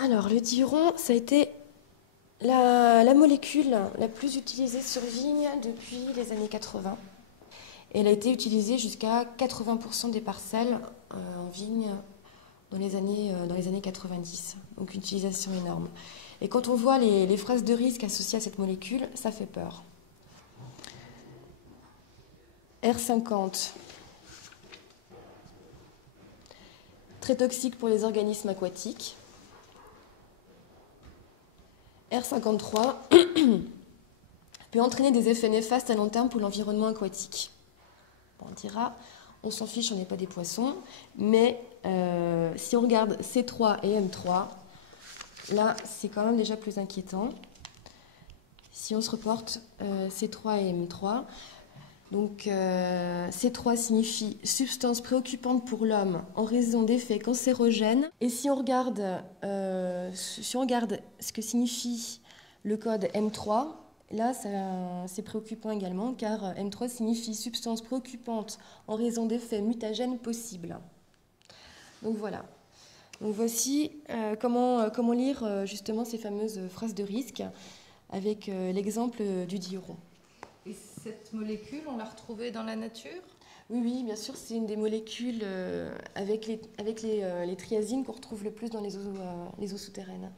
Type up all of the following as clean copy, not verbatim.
Alors, le diron, ça a été la molécule la plus utilisée sur vigne depuis les années 80. Elle a été utilisée jusqu'à 80% des parcelles en vigne dans les années 90. Donc une utilisation énorme. Et quand on voit les phrases de risque associées à cette molécule, ça fait peur. R50, très toxique pour les organismes aquatiques. R53 peut entraîner des effets néfastes à long terme pour l'environnement aquatique. Bon, on dira, on s'en fiche, on n'est pas des poissons, mais si on regarde C3 et M3, là, c'est quand même déjà plus inquiétant. Si on se reporte C3 et M3, donc C3 signifie substance préoccupante pour l'homme en raison d'effets cancérogènes. Et si on regarde ce que signifie le code M3, là c'est préoccupant également car M3 signifie substance préoccupante en raison d'effets mutagènes possibles. Donc voilà. Donc voici comment lire justement ces fameuses phrases de risque avec l'exemple du diuron. Et cette molécule, on l'a retrouvée dans la nature? Oui, bien sûr, c'est une des molécules avec les triazines qu'on retrouve le plus dans les eaux souterraines.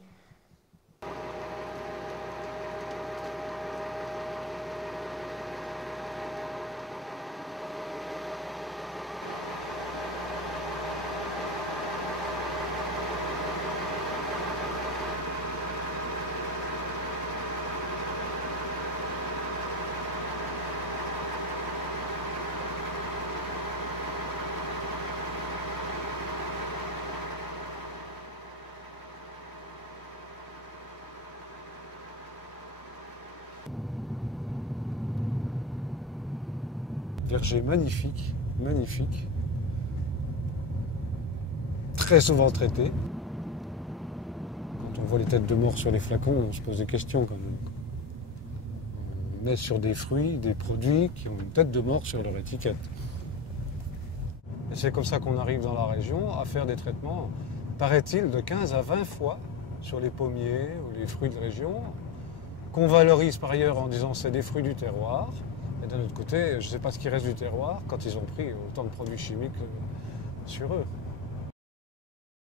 Verger magnifique, magnifique, très souvent traité. Quand on voit les têtes de mort sur les flacons, on se pose des questions quand même. On est sur des fruits, des produits qui ont une tête de mort sur leur étiquette. Et c'est comme ça qu'on arrive dans la région à faire des traitements, paraît-il, de 15 à 20 fois sur les pommiers ou les fruits de région, qu'on valorise par ailleurs en disant c'est des fruits du terroir. Et d'un autre côté, je ne sais pas ce qui reste du terroir quand ils ont pris autant de produits chimiques sur eux.